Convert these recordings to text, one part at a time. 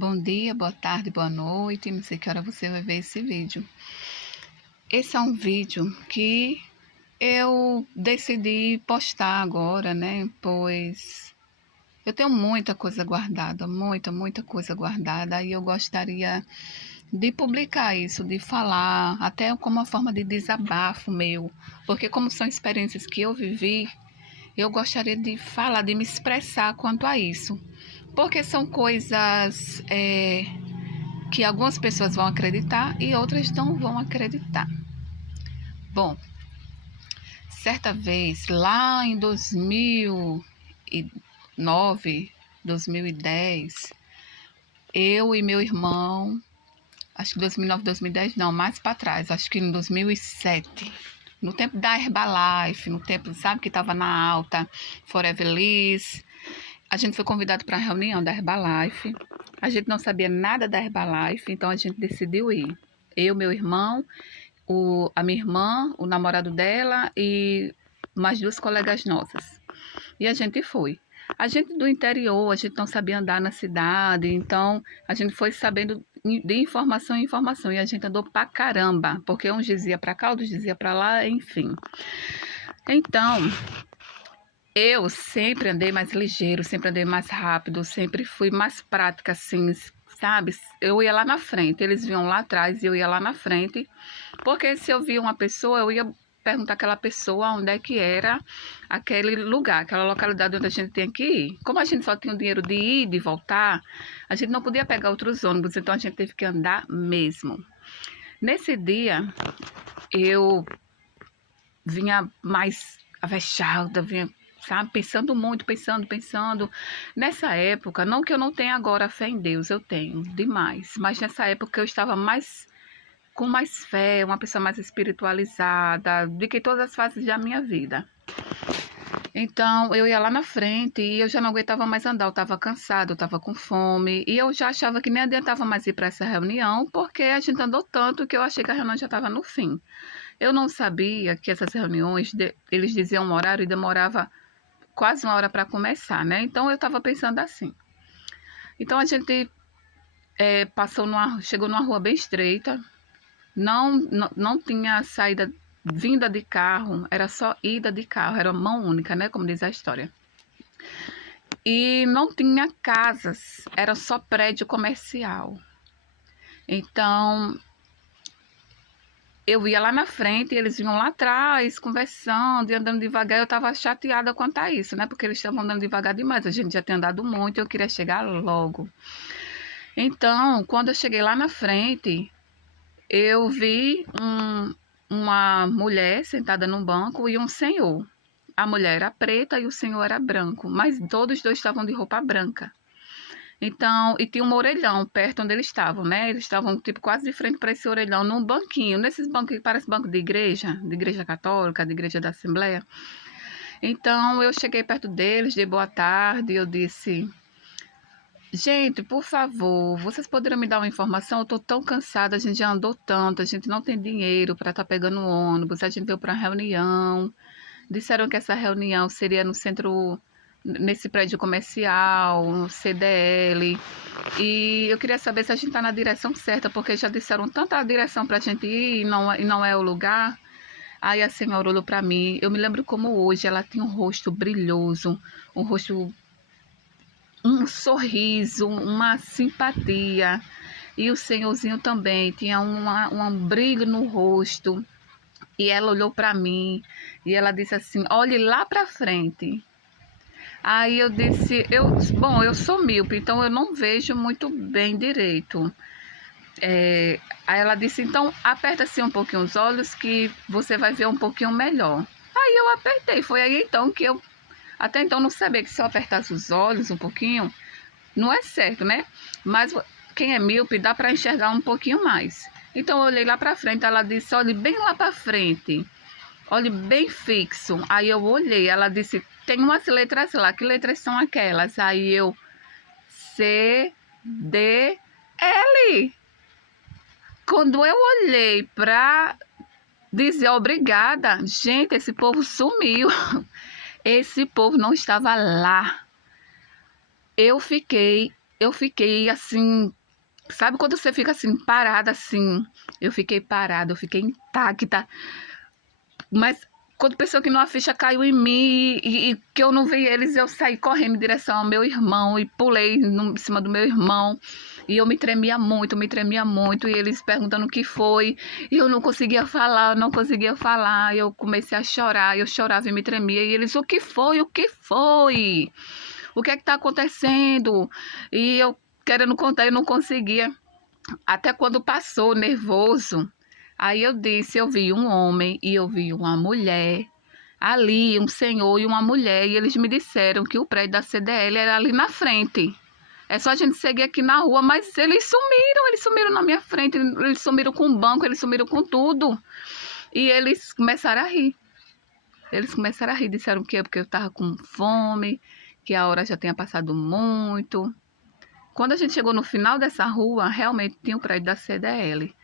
Bom dia, boa tarde, boa noite, não sei que hora você vai ver esse vídeo. Esse é um vídeo que eu decidi postar agora, né? Pois eu tenho muita coisa guardada, muita coisa guardada, e eu gostaria de publicar isso, de falar, até como uma forma de desabafo meu, porque como são experiências que eu vivi, eu gostaria de falar, de me expressar quanto a isso, porque são coisas que algumas pessoas vão acreditar e outras não vão acreditar. Bom, certa vez, lá em 2009, 2010, eu e meu irmão, acho que 2009, 2010 não, mais para trás, acho que em 2007, no tempo da Herbalife, no tempo, sabe, que estava na alta, Forever Liss, a gente foi convidado para uma reunião da Herbalife. A gente não sabia nada da Herbalife, então a gente decidiu ir. Eu, meu irmão, a minha irmã, o namorado dela e mais duas colegas nossas. E a gente foi. A gente do interior, a gente não sabia andar na cidade, então a gente foi sabendo de informação em informação. E a gente andou pra caramba, porque uns dizia pra cá, outros dizia pra lá, enfim. Então, eu sempre andei mais ligeiro, sempre andei mais rápido, sempre fui mais prática, assim, sabe? Eu ia lá na frente, eles vinham lá atrás e eu ia lá na frente, porque se eu via uma pessoa, eu ia perguntar àquela pessoa onde é que era aquele lugar, aquela localidade onde a gente tinha que ir. Como a gente só tinha o dinheiro de ir e de voltar, a gente não podia pegar outros ônibus, então a gente teve que andar mesmo. Nesse dia, eu vinha mais avexada, vinha, sabe, pensando muito, pensando. Nessa época, não que eu não tenha agora fé em Deus, eu tenho demais, mas nessa época eu estava com mais fé, uma pessoa mais espiritualizada do que todas as fases da minha vida. Então, eu ia lá na frente e eu já não aguentava mais andar, eu estava cansada, eu estava com fome, e eu já achava que nem adiantava mais ir para essa reunião, porque a gente andou tanto que eu achei que a reunião já estava no fim. Eu não sabia que essas reuniões, eles diziam um horário e demorava quase uma hora para começar, né? Então, eu estava pensando assim. Então, a gente chegou numa rua bem estreita, não tinha saída, vinda de carro, era só ida de carro, era mão única, né? Como diz a história. E não tinha casas, era só prédio comercial. Então, eu ia lá na frente e eles vinham lá atrás, conversando e andando devagar. Eu estava chateada quanto a isso, né? Porque eles estavam andando devagar demais. A gente já tinha andado muito e eu queria chegar logo. Então, quando eu cheguei lá na frente, eu vi uma mulher sentada num banco e um senhor. A mulher era preta e o senhor era branco, mas todos os dois estavam de roupa branca. Então, e tinha um orelhão perto onde eles estavam, né? Eles estavam, tipo, quase de frente para esse orelhão, num banquinho, nesses bancos que parece banco de igreja católica, de igreja da Assembleia. Então, eu cheguei perto deles, dei boa tarde, e eu disse: gente, por favor, vocês poderiam me dar uma informação? Eu tô tão cansada, a gente já andou tanto, a gente não tem dinheiro para estar pegando ônibus, a gente veio para reunião. Disseram que essa reunião seria no centro, nesse prédio comercial, no CDL. E eu queria saber se a gente está na direção certa, porque já disseram tanta direção para a gente ir e não é o lugar. Aí a senhora olhou para mim, eu me lembro como hoje, ela tinha um rosto brilhoso, um rosto, um sorriso, uma simpatia. E o senhorzinho também tinha um brilho no rosto. E ela olhou para mim e ela disse assim: olhe lá para frente. Aí eu disse: bom, eu sou míope, então eu não vejo muito bem direito. Aí ela disse: então aperta assim um pouquinho os olhos que você vai ver um pouquinho melhor. Aí eu apertei, foi aí então que eu até então não sabia que se eu apertasse os olhos um pouquinho, não é certo, né? Mas quem é míope dá para enxergar um pouquinho mais. Então eu olhei lá para frente, ela disse: olhe bem lá para frente, olhe bem fixo. Aí eu olhei, ela disse: tem umas letras lá, que letras são aquelas? Aí eu: C, D, L. Quando eu olhei para dizer obrigada, gente, esse povo sumiu. Esse povo não estava lá. Eu fiquei eu fiquei assim, sabe quando você fica assim, parada assim? Eu fiquei parada, eu fiquei intacta. Mas quando pensou que minha ficha caiu em mim e que eu não vi eles, eu saí correndo em direção ao meu irmão e pulei em cima do meu irmão. E eu me tremia muito, e eles perguntando o que foi, e eu não conseguia falar, eu não conseguia falar, e eu comecei a chorar, eu chorava e me tremia, e eles, o que foi, o que foi? O que é que tá acontecendo? E eu querendo contar, eu não conseguia. Até quando passou nervoso, aí eu disse, eu vi um homem e eu vi uma mulher ali, um senhor e uma mulher, e eles me disseram que o prédio da CDL era ali na frente. É só a gente seguir aqui na rua, mas eles sumiram na minha frente, eles sumiram com o banco, eles sumiram com tudo. E eles começaram a rir. Eles começaram a rir, disseram que é porque eu estava com fome, que a hora já tinha passado muito. Quando a gente chegou no final dessa rua, realmente tinha o prédio da CDL.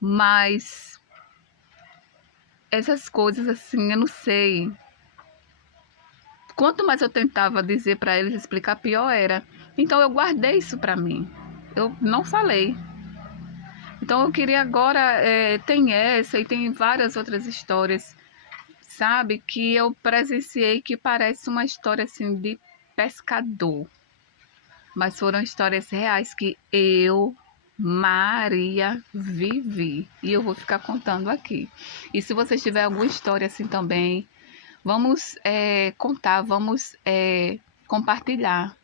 Mas essas coisas assim, eu não sei. Quanto mais eu tentava dizer para eles, explicar, pior era. Então eu guardei isso para mim. Eu não falei. Então eu queria agora, tem essa e tem várias outras histórias, sabe? Que eu presenciei que parece uma história assim de pescador. Mas foram histórias reais que eu, Maria, vivi. E eu vou ficar contando aqui. E se vocês tiverem alguma história assim também, vamos contar, vamos compartilhar.